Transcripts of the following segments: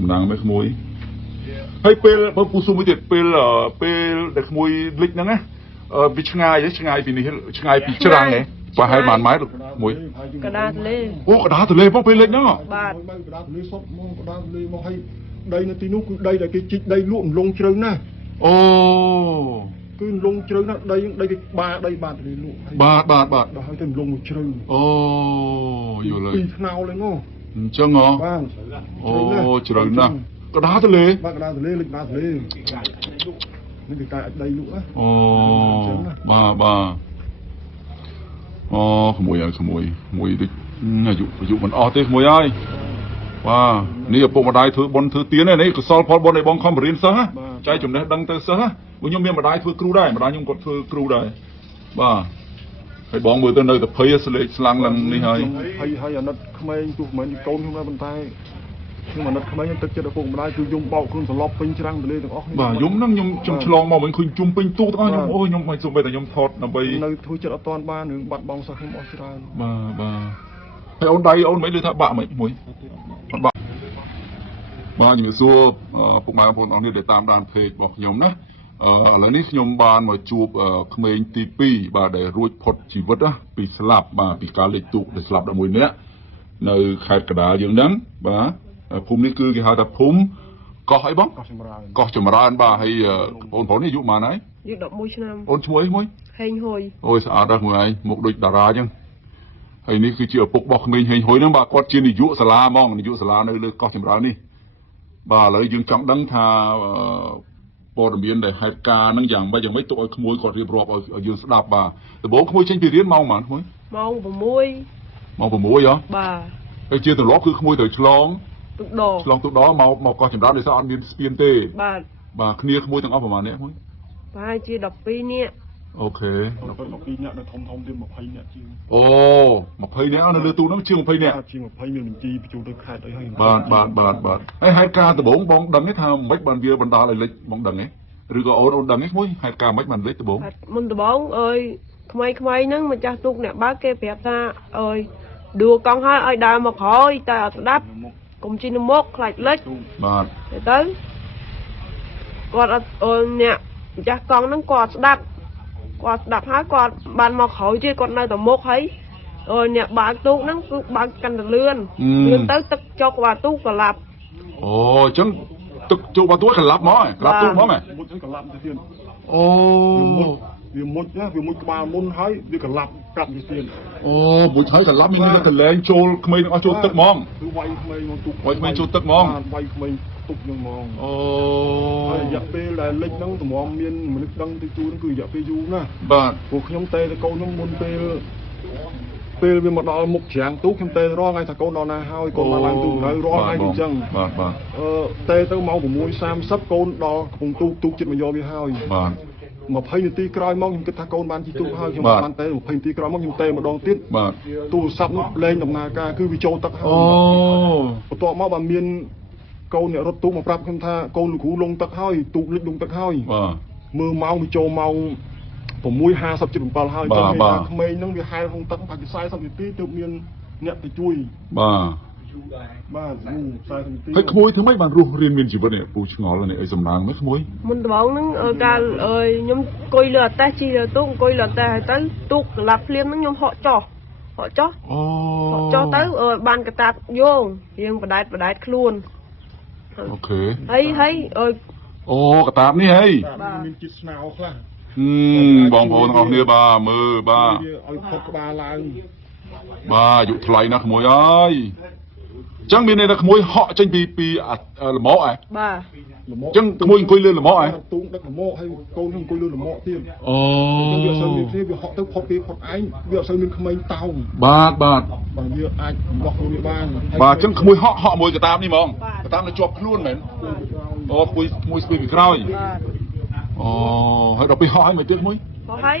nàng mấy mối hay pel bơ pu sum tiệt pel để mối lịch nắng á bị chăng ai vì bị chăng này và hai bàn máy được mối กระดาษเลย ô cả đá từ lê bóc pel lịch đó บาท đây là tí nút đây là cái chích đây luộm lông trơn nè ô cứ lông trơn nè đây cái ba đây bàn thì luộm bạt đó hay thêm lông trơn ô nhiều lời pin nào lên ngô chăng ngó vâng ô trơn nè cả đá từ lê ba cái đá từ lê lịch đá từ lê nên cái tại đây luộm á ô ba ô mùi đi dụ mình o thế mùi ai wow នេះឪពុកម្ដាយធ្វើបុណ្យធ្វើទាននេះកុសលផលបុណ្យឲ្យបងខំបរៀនសិស្សចែកចំណេះដឹងទៅសិស្សពួកខ្ញុំមានម្ដាយធ្វើគ្រូដែរម្ដាយខ្ញុំគាត់ធ្វើគ្រូដែរបាទហើយបងមើលទៅនៅតែភ័យស្លេកស្លាំងឡើងនេះហើយហើយអាណិតក្មេងទោះមិនកូនខ្ញុំដែរប៉ុន្តែខ្ញុំអាណិតក្មេងទឹកចិត្តឪពុកម្ដាយគឺយំបោកខ្លួនសន្លប់ពេញច្រាំងទលេទាំងអស់បាទយំហ្នឹងខ្ញុំឆ្លងមកវិញឃើញជុំពេញទូទាំងអស់ខ្ញុំអូខ្ញុំមិនសូម្បីតែខ្ញុំថតដើម្បីនៅធ្វើចិត្តអត់តាន់បាននឹងបាត់បង់សិស្សខ្ញុំអស់ច្រើនបាទហើយអូនដៃអូនមិនលើថាបាក់មិនមួយអត់បាក់បាទជំរាបសួរពុកម៉ែបងប្អូនអរនេះដែលតាមដានเพจរបស់ខ្ញុំណាឥឡូវនេះខ្ញុំបានមកជួបក្មេងទី2បាទដែលរួចផុតជីវិតពីស្លាប់បាទពីការលេខទូកដែលស្លាប់11នាក់នៅខេត្តកណ្ដាលយើងហ្នឹងបាទភូមិនេះគឺគេហៅថាភូមិកោះអីបងកោះចម្រើនបាទហើយបងប្អូននេះអាយុប៉ុន្មានហើយយុ11ឆ្នាំអូនឈ្មោះអីមួយហេងហុយអូយស្អាតណាស់មួយឯងមុខដូចតារាអញ្ចឹងហើយនេះគឺជាឪពុករបស់ក្មេងហេងហុយហ្នឹងបាទគាត់ជានាយកសាលាហ្មងនាយកសាលានៅលើកោះចម្រើននេះបាទឥឡូវយើងចង់ដឹងថាព័ត៌មានដែលហេតុការណ៍ហ្នឹងយ៉ាងម៉េចទុកឲ្យក្មួយគាត់រៀបរាប់ឲ្យយើងស្ដាប់បាទដំបូងក្មួយចេញពីរៀនម៉ោងប៉ុន្មានក្មួយម៉ោង6ម៉ោង6ហ៎បាទហើយជាទម្លាប់គឺក្មួយត្រូវឆ្លងទុកដងមកកោះចម្រើនដោយសារអត់មានស្ពានទេបាទគ្នាក្មួយទាំងអស់ប្រហែលនាក់ក្មួយប្រហែលជា12នាក់អូខេ12នាក់នៅធំទៀត20នាក់ជាងអូ20នាក់នៅលើទូហ្នឹងជាង20នាក់ជាង20មានបញ្ជីបញ្ជូនទៅខេត្តអីហើយបាទហើយហេតុការណ៍ដំបូងបងដឹងទេថាមិនបានវាបណ្ដាលឲ្យលេចបងដឹងទេឬក៏អូនដឹងទេមួយហេតុការណ៍មិនបានលេចដំបូងមុនដំបូងអើយថ្មីហ្នឹងម្ចាស់ទូកអ្នកបើគេប្រាប់ថាអើយដួលកង់ហើយឲ្យដើរមកក្រោយតែអត់ស្ដាប់កុំជិះនៅមុខខ្លាចលេចបាទទៅគាត់អត់អូនអ្នកម្ចាស់កង់ហ្នឹងគាត់ស្ដាប់ហើយគាត់បានមកក្រោយទៀតគាត់នៅតែមុខហើយអូនអ្នកបើកទូកហ្នឹងគឺបើកកាន់តែលឿនទៅទឹកចុកបាទូកក្លាប់អូអញ្ចឹងទឹកចុកបាទូកក្លាប់មកក្លាប់ទូកមកហ៎មុតទៅក្លាប់ទៅទៀតអូវាមុតក្បាលមុនហើយវាក្លាប់កាប់ទៅទៀតអូមុតហើយក្លាប់មានតែលែងចូលក្មេងអស់ចូលទឹកហ្មងគឺវាយក្មេងមកទូកវាយក្មេងចូលទឹកហ្មងវាយក្មេងទុកនឹងហ្មងអូហើយរយៈពេលដែលលិចហ្នឹងតម្រាំមានមនុស្សដឹងទៅជួនគឺរយៈពេលយូរណាស់បាទពួកខ្ញុំតែកូនខ្ញុំមុនពេលវាមកដល់មុខច្រាំងទូកខ្ញុំតែរងថ្ងៃថាកូនដល់ណាហើយកូនមកឡើងទូកនៅរងថ្ងៃអញ្ចឹងបាទតែទៅម៉ោង 6:30 កូនដល់កំពង់ទូកចិត្តមកយកវាហើយបាទ20នាទីក្រោយមកខ្ញុំគិតថាកូនបានជិះទូកហើយខ្ញុំបានតែ20នាទីក្រោយមកខ្ញុំតែម្ដងទៀតបាទទូរស័ព្ទនោះលែងដំណើរការគឺវាចូលទឹកហើយបន្ទាប់មកបានមានកូនអ្នករត់ទូកមកប្រាប់ខ្ញុំថាកូនលោកគ្រូលងទឹកហើយទូកលិចលងទឹកហើយបាទមើលម៉ោងវាចូលម៉ោង 6:57 ហើយចឹងថាក្មេងហ្នឹងវាហែលក្នុងទឹកប្រហែលជា40នាទីទើបមានអ្នកទៅជួយបាទ40នាទីហើយក្មួយធ្វើម៉េចបានរស់រៀនមានជីវិតនេះពូឆ្ងល់នេះអីសំណាងនេះក្មួយមុនដំបូងហ្នឹងកាលខ្ញុំអង្គុយលើអាតេះជិះលើទូកអង្គុយលើអាតេះហើយទៅទូកក្លាប់ភ្លាមហ្នឹងខ្ញុំហក់ចុះអូចុះទៅបានកតាបយោងរៀងបដែតខ្លួនអូខេហើយអូកតាបនេះហីមានជាតិស្នោខ្លះបងប្អូនទាំងអស់គ្នាបាទមើលបាទឲ្យផុតក្បាលឡើងបាទអាយុថ្លៃណាស់ក្មួយអើយចឹងមានន័យថាក្មួយហក់ចេញពីលម៉កហ៎បាទចឹងក្មួយអង្គុយលើលម៉កហ៎ទូកដឹកលម៉កហើយកូនខ្ញុំអង្គុយលើលម៉កទៀតអូវាអត់សូវមានគ្នាវាហក់ទៅផុតគេផុតឯងវាអត់សូវមានក្មេងតោងបាទវាអាចបោះខ្លួនវាបានបាទចឹងក្មួយហក់មួយកតាបនេះហ្មងកតាបនៅជាប់ខ្លួនមែនអូក្មួយស្ពីពីក្រោយអូហើយដល់ពេលហក់ហើយមិនទៀតមួយហើយ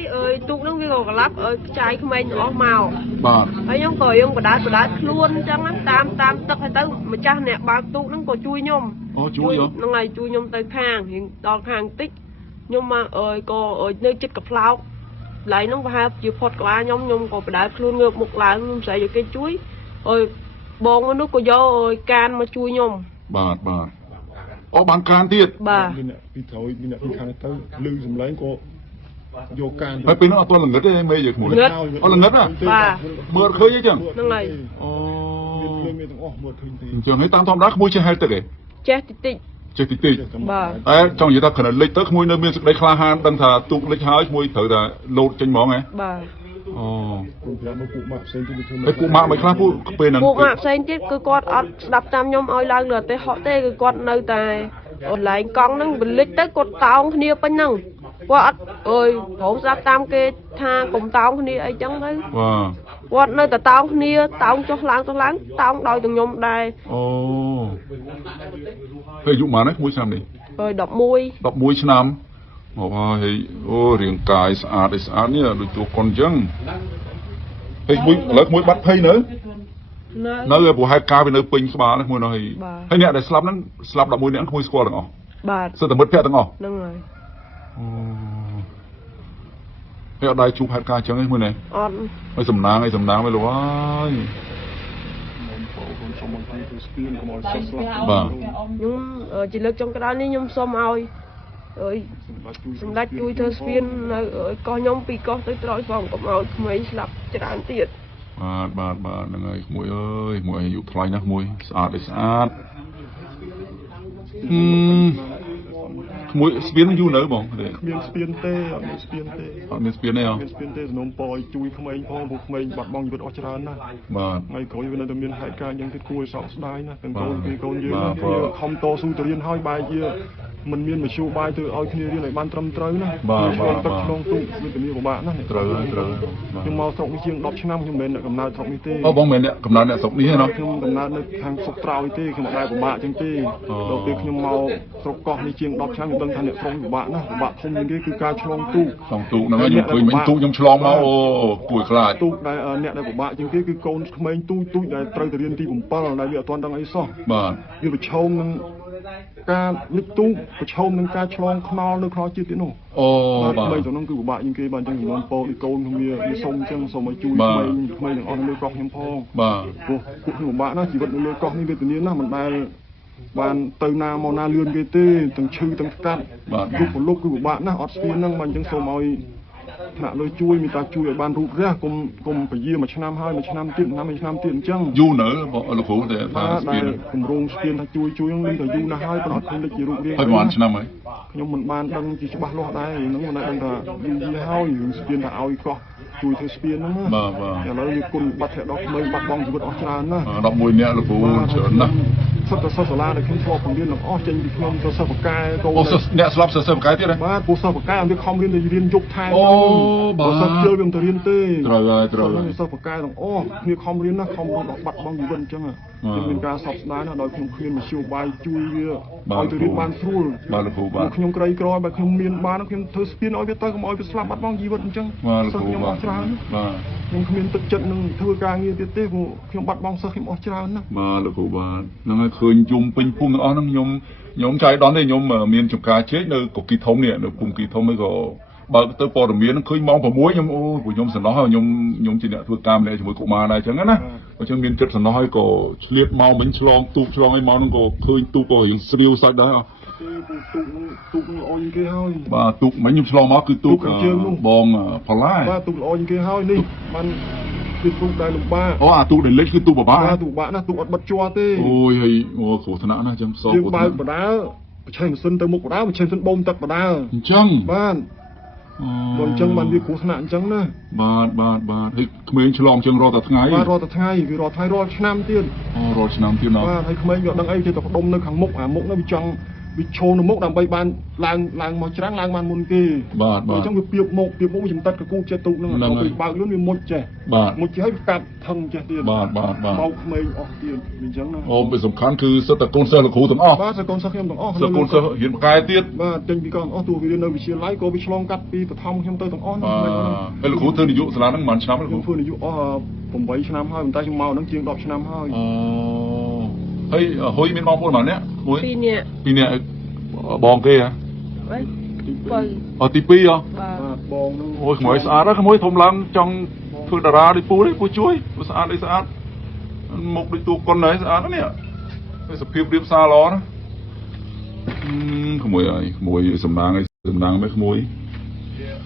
ទូកហ្នឹងវាក៏ក្លាប់ខ្ចាយក្មេងអស់មកបាទហើយខ្ញុំក៏យើងបដាតខ្លួនអញ្ចឹងតាមទឹកហើយទៅម្ចាស់អ្នកបើកទូកហ្នឹងក៏ជួយខ្ញុំជួយហ្នឹងហើយជួយខ្ញុំទៅខាងរៀងដល់ខាងតិចខ្ញុំមកក៏នៅចិត្តកផ្លោកឡៃហ្នឹងប្រហែលជាផុតក្បាលខ្ញុំក៏បដាខ្លួនងើបមុខឡើងខ្ញុំស្រីឲ្យគេជួយបងនោះក៏យកកានមកជួយខ្ញុំ บาทอ๋อบางการទៀត បាទ មានអ្នកពីក្រោយមានអ្នកពីខាងទៅលឺសំឡេងក៏យកការ ហើយពេលនោះអត់ទាន់ល្ងឹតទេមេយើងមួយអត់ល្ងឹតហ៎មើលឃើញអីចឹង ហ្នឹងហើយ អូ មានទាំងអស់មើលឃើញទេ អញ្ចឹងហើយតាមធម្មតាក្មួយចេះហែលទឹកឯង ចេះតិចតិច ចេះតិចតិច បាទ តែចង់និយាយថាគ្រាន់តែលិចទៅក្មួយនៅមានសេចក្តីក្លាហានដឹងថាទូកលិចហើយក្មួយត្រូវតែលោតចេញហ្មងហ៎ បាទ អូ ព្រោះប្រាប់មកពួកម៉ាក់ផ្សេងទៀតវាធ្វើ ហើយពួកម៉ាក់មិនខ្លះពួកពេលហ្នឹង ពួកម៉ាក់ផ្សេងទៀតគឺគាត់អត់ស្ដាប់តាមខ្ញុំឲ្យឡើងលើអត់ទេហត់ទេគឺគាត់នៅតែអនឡាញកង់ហ្នឹងបលិចទៅគាត់តោងគ្នាពេញហ្នឹងគាត់អត់អើយព្រមស្ដាប់តាមគេថាកុំតោងគ្នាអីចឹងទៅ បាទ គាត់នៅតែតោងគ្នាតោងចុះឡើងតោងដោយទាំងខ្ញុំដែរ អូហើយអាយុប៉ុន្មានហ្នឹងមួយឆ្នាំនេះ អើយ11 11ឆ្នាំមកហើយអូរាងកាយស្អាតឯស្អាតនេះដូចជួកុនអញ្ចឹងហើយមួយឥឡូវមួយបាត់ភ័យនៅ នៅ នៅព្រោះហេតុការណ៍វានៅពេញក្បាលហ្នឹងមួយនោះហើយ បាទ ហើយអ្នកដែលស្លាប់ហ្នឹងស្លាប់11នាក់ក្មួយស្គាល់ទាំងអស់ បាទ សិតតែមិត្តភក្តិទាំងអស់ ហ្នឹងហើយ អូហើយអត់ដែរជួបហេតុការណ៍អញ្ចឹងទេមួយនេះ អត់ ហើយសំណាងវិញលោកហើយ បងសុំមកទីទៅស្ពានកុំឲ្យសោះស្លាប់ បាទ ខ្ញុំជាលើកចុងក្រោយនេះខ្ញុំសូមឲ្យអើយសម្ដេចជួយធ្វើស្ពាននៅកោះខ្ញុំពីកោះទៅត្រយផងកុំឲ្យក្មេងស្លាប់ច្រើនទៀត បាទហ្នឹងហើយក្មួយអើយមួយអាយុថ្លៃណាស់មួយស្អាតឯស្អាតក្មួយស្ពានយូរនៅបងទេ គ្មានស្ពានទេអត់មានស្ពានទេ អត់មានស្ពានទេហ៎ មានស្ពានទេសំណុំពរឲ្យជួយក្មេងផងពួកក្មេងបាត់បង់ជីវិតអស់ច្រើនណាស់ បាទ ថ្ងៃក្រោយវានៅតែមានហេតុការណ៍យ៉ាងទៀតគួរឲ្យសោកស្ដាយណាស់ទាំងកូន បាទ ពីកូនយើង បាទ ណាវាខំតស៊ូទៅរៀនហើយបែរជាមិនមានមធ្យោបាយទៅឲ្យគ្នារៀនឲ្យបានត្រឹមត្រូវណា បាទ ឆ្លងទឹក បាទ ឆ្លងទូកវាមានពិបាកណាស់ ត្រូវហើយបាទ ខ្ញុំមកស្រុកនេះជាង10ឆ្នាំខ្ញុំមិនមែនអ្នកកំណើតស្រុកនេះទេ អូបងមែនអ្នកកំណើតអ្នកស្រុកនេះទេណោះ ខ្ញុំកំណើតនៅខាងស្រុកត្រោយទេខ្ញុំមិនដែលពិបាកចឹងទេ អូ ដល់ពេលខ្ញុំមកស្រុកកោះនេះជាង10ឆ្នាំខ្ញុំដឹងថាអ្នកស្រុកពិបាកណាស់ពិបាកធំជាងគេគឺការឆ្លងទូក ឆ្លងទូកហ្នឹងហើយខ្ញុំឃើញមិញទូកខ្ញុំឆ្លងមកអូគួរខ្លាច ទូកដែលអ្នកដែលពិបាកជាងគេគឺកូនក្មេងទូកដែលត្រូវទៅរៀនទី7ដែលវាអត់ទាន់ដឹងអីសោះ បាទ វាប្រឈមនឹងការលិចទូកប្រឈមនឹងការឆ្លងថ្នល់នៅក្រោយជាតិទៀតនោះ អូ បាទ បាទ ក្មេងទាំងនោះគឺពិបាកជាងគេបាទអញ្ចឹងខ្ញុំពោពីកូនខ្ញុំវាសុំអញ្ចឹងសុំឲ្យជួយ បាទ ក្មេងទាំងអស់នៅលើកោះខ្ញុំផង បាទ ព្រោះពួកខ្ញុំពិបាកណាស់ជីវិតនៅលើកោះនេះវាធានាណាស់មិនដែលបានទៅណាមកណាលឿនគេទេទាំងឈឺទាំងស្កាត់ បាទ យុគពលុកគឺពិបាកណាស់អត់ស្ពានហ្នឹងបាទអញ្ចឹងសូមឲ្យថ្នាក់លើជួយមានតាជួយឲ្យបានរូបរះកុំពយាមួយឆ្នាំហើយមួយឆ្នាំទៀតមួយឆ្នាំទៀតអញ្ចឹង យូរនៅបងលោកគ្រូតែថា បាទ ស្ពា ដែល ន គម្រោងស្ពានថាជួយហ្នឹងនេះក៏យូរណាស់ហើយប៉ុន្តែអត់ឃើញលេចជារូបរាង ហើយប្រហែលឆ្នាំហើយ ខ្ញុំមិនបានដឹងជាច្បាស់លាស់ដែរហ្នឹងមិនដែលដឹងថាយូរយារហើយរឿងស្ពានថាឲ្យកោះជួយធ្វើស្ពានហ្នឹងណា បាទបាទ ឥឡូវវាគុណបាត់ធ្លាក់ដល់ក្មេងបាត់បង់ជីវិតអស់ច្រើនណាស់ 11នាក់លោកគ្រូច្រើនណាស់ សិតតែសិស្សសាលាដែលខ្ញុំធ្លាប់បង្រៀនទាំងអស់ចេញពីខ្ញុំទៅសិស្សបកែកូន អូសិស្សអ្នកស្លាប់សិស្សបកាយទៀតហ៎ បាទពួកសិស្សបកែអត់វាខំរៀនទៅរៀនយប់ថែម អូបាទ សិស្សជិលវាមិនទៅរៀនទេ ត្រូវហើយត្រូវហើយ សិស្សបកែទាំងអស់គ្នាខំរៀនណាខំរត់ដល់បាត់បង់ជីវិតអញ្ចឹងខ្ញុំមានការសោកស្ដាយណាស់ដោយខ្ញុំគ្មានមធ្យោបាយជួយវាឲ្យទៅរៀនបានស្រួល បាទលោកគ្រូបាទ ខ្ញុំក្រីក្របើខ្ញុំមានបានខ្ញុំធ្វើស្ពានឲ្យវាទៅកុំឲ្យវាស្លាប់បាត់បង់ជីវិតអញ្ចឹង បាទលោក សិស្ស គ្រូ ខ្ញុំ បា អ ទ ស់ច្រើន បាទ ខ្ញុំគ្មានទឹកចិត្តនឹងធ្វើការងារទៀតទេព្រោះខ្ញុំបាត់បង់សិស្សខ្ញុំអស់ច្រើនណាស់ បាទលោកគ្រូបាទហ្នឹងហើយឃើញយំពេញភូមិទាំងអស់ហ្នឹងខ្ញុំចៃដន្យទេខ្ញុំមានចំការជែកនៅកុកីធំនេះនៅភូមិគីធំហ្នឹងក៏បើកទៅព័ត៌មានហ្នឹងឃើញម៉ោង6ខ្ញុំអូព្រោះខ្ញុំសំណោះហើយខ្ញុំជាអ្នកធ្វើការម្នាក់ជាមួយកុមារដែរអញ្ចឹងណាបើខ្ញុំមានចិត្តសំណោះហើយក៏ឆ្លៀតមកវិញឆ្លងទូកឆ្លងអីមកហ្នឹងក៏ឃើញទូកក៏រៀងស្រាវសាច់ដែរ ទេទូកល្អជាងគេហើយ បាទទូកមិញខ្ញុំឆ្លងមកគឺទូក ទូកខាងជើងនោះ បងផល្លា បាទទូកល្អជាងគេហើយនេះបានគឺទូកដែលលំបាក អូអាទូកដែលលេចគឺទូកបបា បាទទូកបាក់ណាស់ទូកអត់បិទជាប់ទេ អូយហើយអូគ្រោះថ្នាក់ណាស់ចឹងសោក យើង គ្រោះ បើ ថ្ ក នាក់ បដាបញ្ឆេះម៉ាស៊ីនទៅមុខបដាបញ្ឆេះម៉ាស៊ីនបូមទឹកបដា អញ្ចឹង បាទ អូ បើអញ្ចឹងបានវាគ្រោះថ្នាក់អញ្ចឹងណា បាទហើយក្មេងឆ្លងចឹងរាល់តែថ្ងៃ បាទរាល់តែថ្ងៃវារាល់ថ្ងៃរាល់ឆ្នាំទៀត អូរាល់ឆ្នាំទៀតណាស់ បាទហើយក្មេងវាអត់ដឹងអីទេតែផ្ដុំនៅខាងមុខអាមុខនោះវាចង់វាឈរនៅមុខដើម្បីបានឡើងមកច្រាំងឡើងបានមុនគេ បាទ អញ្ចឹងវាពីបមុខវាចំតិតកគូចេះទូកហ្នឹង ហ្នឹងហើយ ទៅបើកលឿនវាមុជចេះ បាទ មុជចេះហើយវាកាត់ថឹងចេះទៀត បាទ បោកក្មេងអស់ទៀតអញ្ចឹងណា អូវាសំខាន់គឺសិតតែកូនសិស្សលោកគ្រូទាំងអស់ បាទសិស្សកូនសិស្សខ្ញុំទាំងអស់ សិស្សកូនសិស្សរៀនបកាយទៀត បាទចេញពីកងអស់ទោះវារៀននៅវិទ្យាល័យក៏វាឆ្លងកាត់ពីបឋមខ្ញុំទៅទាំងអស់ហ្នឹង បាទហើយលោកគ្រូធ្វើនាយកសាលាហ្នឹងប៉ុន្មានឆ្នាំលោក ខ្ញុំ គ្រូ ធ្វើនាយកអស់8ឆ្នាំហើយប៉ុន្តែខ្ញុំមកហ្នឹងជាង10ឆ្នាំហើយ អូហើយហុយមានបងប្អូនប៉ុន្មាននាក់មួយ 2នាក់ 2នាក់បងគេហ៎ អីបើ អូទី2ហ៎ បាទ បាទបងហ្នឹង អូយក្មួយស្អាតណាស់ក្មួយធំឡើងចង់ធ្វើតារាដូចពូនេះពូជួយពូស្អាតអីស្អាតមុខដូចទូកុនហើយស្អាតណាស់នេះ ហ สภาพเรียบซาล้อนะขโมยอะไรขโมยสำนักไอ้สำนักไม่ขโมย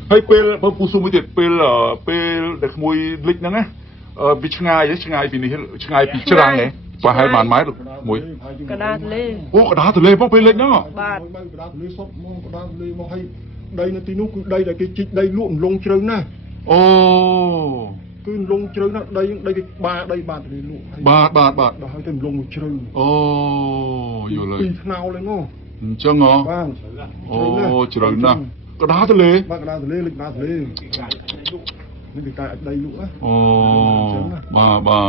ให้เปลพอผู้สูงอายุเปลเปลเด็กขโมยเล็กนั่นนะปีชงายชงายปีนี้ชงายปีชรังไงว่าให้มันไม้หรอกขโมย กระดาษเลย โอ้กระดาษทะเลพวกเปลเล็กเนาะ บาท กระดาษเลยซบมองกระดาษเลยมองให้ใดนาทีนู้นคือใดแต่กิจิใดลุ่มลงเชิงนะ โอ้ คือลงเชิงนะใดกิบาใดบาทเลยลุ่ม บาทได้ให้เต็มลงเชิง โอ้อยู่เลย ปีขนาวเลยง้อ เจ้าเหรอ บ้าง โอ้เจริญนะกระดาษทะเล บ้านกระดาษทะเลลึกกระดาษทะเลนี่คือการใดลุ่มนะ โอ้บ้า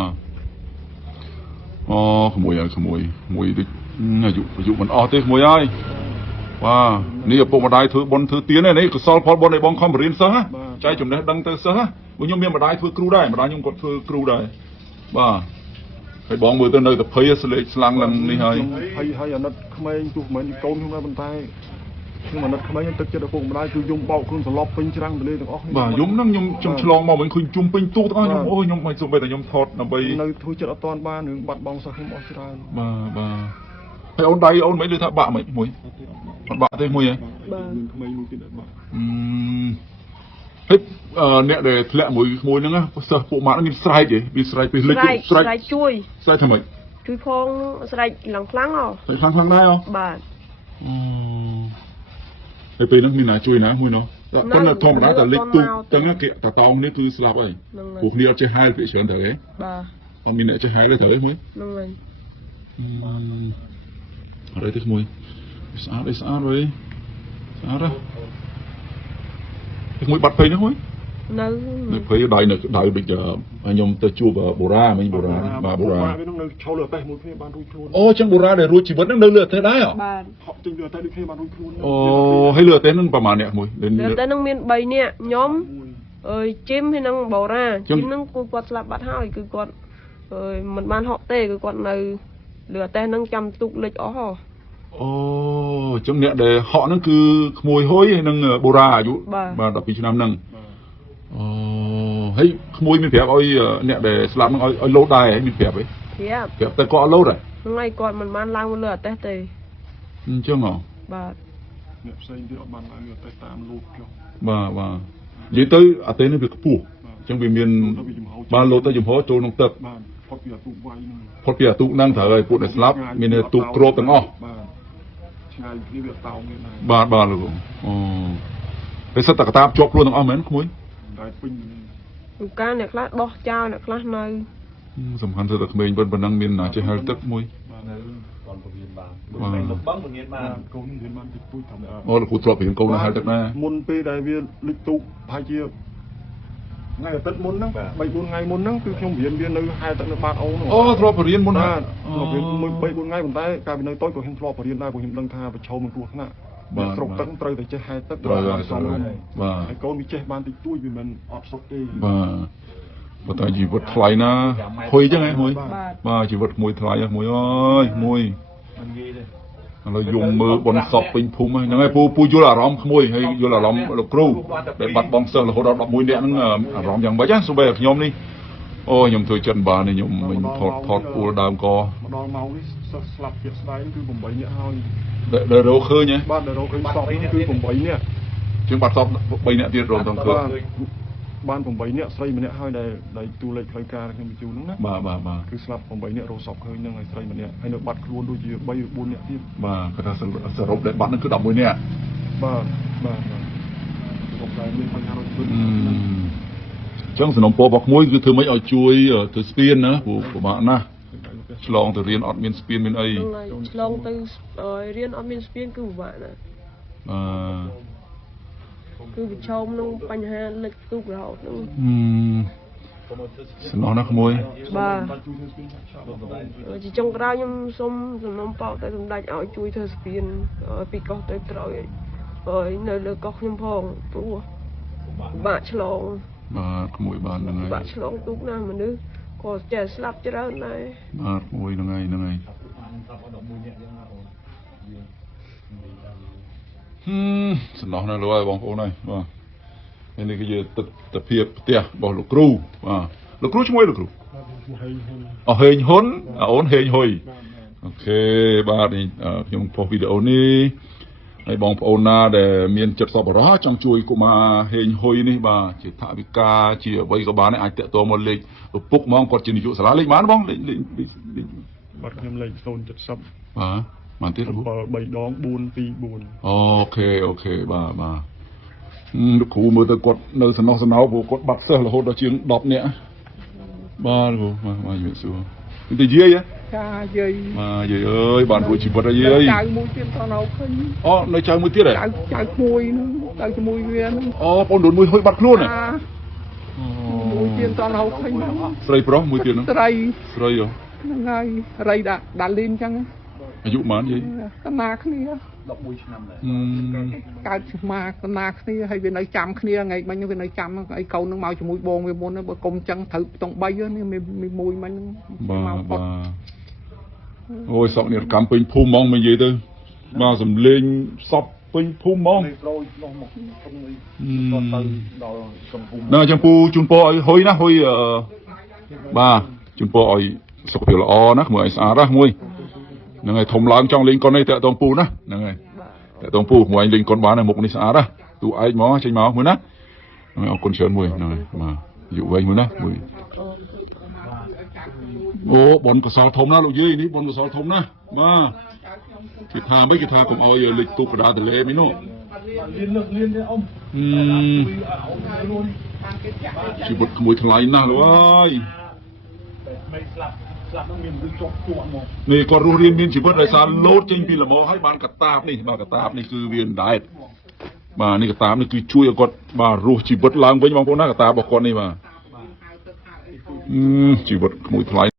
อ๋อขโมยอะไรขโมยดิอายุมันออกเตะขโมยไอ้ว่านี่ปกมาได้ถือบอลถือเตี้ยเนี่ยนี่ก็สอลพอบอลในบอลคอมเรียนซะใจจุ่มเนี่ยดังเตะซะบุญยมเมียมาได้ถือครูได้มาได้ยมกดถือครูได้ว่าให้บอลมือตัวนึงแต่เพย์สเลสลังลังนี่ให้อันนั้นทำไมถูกเหมือนโกนขึ้นมาบนใต้คือมันทำไมยังตึกจะได้ปกมาได้คือยมเบาคืนสลบเป็นชรังเลยทั้งออกบ่ายมนั่งยมจุ่มฉลองมาเหมือนคุณจุ่มเป็นตู้ตั้งยมโอ้ยยมไม่ส่งไปแต่ยมทอดนะไปในทุจริตตอนบ้านหนึ่งบัดบองสักขึ้นออกชรังบ่ให้เอาใดเอาไม่เลยถ้าบะไม่มวยบะได้มวยไงทำไมมึงกินแบบเฮ้ยเนี่ยเดี๋ยวแหละมวยนั่งนะเสือปูมาแล้วมีสไลด์ดิมีสไลด์ไปเล็กสไลด์ช่วยสไลด์ทำไมช่วยพองสไลด์หลังครั้งอ๋อใส่ครั้งได้เหรอบาทไอ้ปีนั้นมีหนาช่วยนะมวยเนาะตั้งแต่ทอมได้แต่เล็กตู้ตั้งแต่เกะแต่ตองนี่คือสลับไอ้พวกนี้เอาจะให้ไปเฉยๆเถอะเอามีเนี่ยจะให้เลยเถอะมวยนั่งเลยอะไรที่ขโมยสะอาดเลยสะอาดเลยขโมยบัตรเพย์นะขโมยนั่งเพย์ได้เนี่ยได้ไปกับยมตะจูบโบราณไม่โบราณมาโบราณไม่ต้องเลยโชว์เลือดแต่หมดที่บ้านรุ่ยครูนโอ้จังโบราณเลยรู้ชีวิตนั่งเลือดเท่าได้เหรอเขาจึงเลือดแต่ด้วยที่บ้านรุ่ยครูนโอ้ให้เลือดเต้นนั่งประมาณเนี่ยขโมยเลือดแต่นั่งมีใบเนี่ยย้อมจิ้มให้นั่งโบราณจิ้มนั่งกูกดสลับบัตรห้าคือกดมันบ้านเหาะเต้คือกดในเหลือแต่นั่งจำตุกเล็กอ๋อโอ้จังเนี่ยเดี๋ยวhọนั่นคือขโมยห้อยนั่งโบราณอายุมาต่อปีชนำนั่งโอ้เฮ้ยขโมยมีเพียบเอาเนี่ยเดี๋ยวสลับนั่งเอาโลดได้มีเพียบไหมเพียบแต่ก็เอาโลดเลยนั่งไงก่อนมันบ้านล้างมันเหลือแต่เตยจังเหรอบ้าเนี่ยใส่เดี๋ยวบ้านล้างเหลือแต่ตามลูกเกี่ยวบ้ายี่เตยอาเต้นี่เป็นกระปูจังเป็นเมียนบ้านโลดแต่ยุ่มหัวโจนงเติบพอเปียตุกไว้พอเปียตุกนั่งถ่ายปูนสลับมีเนี่ยตุกโกรธตั้งอ้อบ้านเลยผมอ๋อไอ้สัตว์ตะตาบจบluônตั้งอ้อเหมือนขโมยการเนี่ยคลาดบ่เจ้าเนี่ยคลาดในสำคัญสัตว์ตะเขมรบนนังเมียนหนาจะหาตึกมวยอ๋อเราขุดตรอกเห็นกองหาตึกแน่มุนไปได้เวียลิตุกพายเจียngay ở tận môn nắng, 7-4 ngày môn nắng, từ trong biển nơi hai tận nơi bát ấu nữa. Ô, thọ phải riêng môn hả? Thọ phải 7-4 ngày một tay, cả bên nơi tôi có hiện thọ phải riêng đây, của hiện đăng tha và châu mình ruột nè. Sọc tận trời để chơi hai tận rồi. Cái con bị chơi ban thì chui vì mình ọt sọc đi. Và tại vì vật thay na, hôi chứ nghe hôi. Và chỉ vật mùi thay à, mùi ơi, mùi. เรายงมือบนศพเป็นภูมิยังไงปูยุลาร้อมขโมยให้ยุลาร้อมลูกครูเด็กบัดบองเซอร์เราเราดอกมวยเนี่ยนั่งร้อมอย่างบ้าจ้าสุเบกยมนี่โอ้ยมถอยจันบาเนี่ยยมมันถอดปูดามกอดอเมาที่สลับเกียร์สไลด์คือผมใบเนี่ยเอาเดโรเคยเนี่ยบ้านเดโรเคยสอบนี่คือผมใบเนี่ยจึงบัดสอบใบเนี่ยที่รวมต้องเคยบ้านผมใบเนี่ยใส่มันเนี่ยให้ได้ตัวเล็กรายการยังมีจูนึงนะมาคือสลับผมใบเนี่ยเราสอบเคยนึงไอ้ใส่มันเนี่ยให้เนื้อบัดครวนดูจีใบบุญเนี่ยที่มาก็ถ้าสรุปเลยบัดนั่นคือดอกมวยเนี่ยบ้านผมได้มีปัญหาเราขึ้นจังสนมโปบอกมวยคือเธอไม่เอาช่วยเธอสเปียนนะผมบอกนะฉลองแต่เรียนออดมินสเปียนเป็นไอฉลองแต่เรียนออดมินสเปียนคือผมบอกนะคือไปชมน้องปัญหาเล็กตุกเราสนองนักมวยบ้าจีจงกระยำส้มสนมเป่าแต่สมได้เอาช่วยเธอสเปียนปีกอเตยเตยในเลือกยำพองตัวบาฉลองขโมยบ้านยังไงบาฉลองตุกน้ามันนึกก็จะสลับจะเริ่มได้ขโมยยังไงสนองนะรู้ว่าบองโอ้หน่อยว่าอันนี้ก็จะตะเพียบเตี้ยบอกลูกครูช่วยลูกครูอ๋อเฮงหนโอนเฮงหอย โอเคบ้านนี่ខ្ញុំផុសវីដេអូនេះហើយបងប្អូនណាដែលមានចិត្តសប្បុរសចង់ជួយកុមារហេងហ៊ុយនេះបាទជាថវិកាជាអ្វីក៏បានអាចតាក់ទងមកលេខឪពុកហ្មងគាត់ជានាយកសាលាលេខបានបងលេខ បាត់ខ្ញុំលេខ070 បាទបានទៀតលោក 7 3 ដង 424 អូខេបាទលោកគ្រូមើលទៅគាត់នៅសំណោះសំណៅព្រោះគាត់បាត់សិស្សរហូតដល់ជាង10នាក់បាទលោកមកជំរាបសួរទៅយាយ ចាយាយ បាទយាយអើយបានរួចជីវិតហើយយាយ ចៅមួយទៀតតនៅឃើញ អូនៅចៅមួយទៀតហ៎ ចៅមួយហ្នឹងចៅជាមួយវាហ្នឹង អូបងដូនមួយហួយបាត់ខ្លួនហ៎ មួយទៀតតនៅឃើញ ស្រីប្រុសមួយទៀតហ្នឹង ស្រី ស្រីហ៎ ហ្នឹងហើយរៃដាលីនចឹង អាយុប៉ុន្មានយាយក ណាគ្នាកើតឆ្មាកណាគ្នាហើយវានៅចាំគ្នាថ្ងៃមិញវានៅចាំហើយកូននឹងមកជាមួយបងវាមុនបើកុំចឹងត្រូវខ្ទង់3នេះមានមួយមិញហ្នឹង បាទអូយសក់នេះកម្មពេញភូមិហ្មងមិននិយាយទៅបាទសំលេងសពពេញភូមិហ្មងណាចាំពូជូនពរឲ្យហុយណាហុយបាទជូនពរឲ្យសុខភាពល្អណាមើលឲ្យស្អាតណាមួយហ្នឹងហើយធំឡើងចង់លេងកុននេះតាក់តងពូណាហ្នឹងហើយតាក់តងពូមួយលេងកុនបានមុខនេះស្អាតណាទូឯកមកចេញមកមួយណាហ្នឹងហើយអរគុណច្រើនមួយហ្នឹងហើយបាទយុវវ័យមួយណាមួយអូបនកសលធំណាលោកយាយនេះបនកសលធំណាបាទគេថាមិនគេថាកុំឲ្យលេខទូកដាតលេមីនោះជីវិតក្មួយថ្លៃណាស់លោកអើយនេះគាត់រស់រៀនមានជីវិតដោយសារលោតចេញពីលំអឲ្យបានកតាបនេះបាទកតាបនេះគឺវាដែតបាទនេះកតាបនេះគឺជួយឲ្យគាត់បាទរស់ជីវិតឡើងវិញបងប្អូនណាកតាបរបស់គាត់នេះបាទជីវិតក្មួយថ្លៃ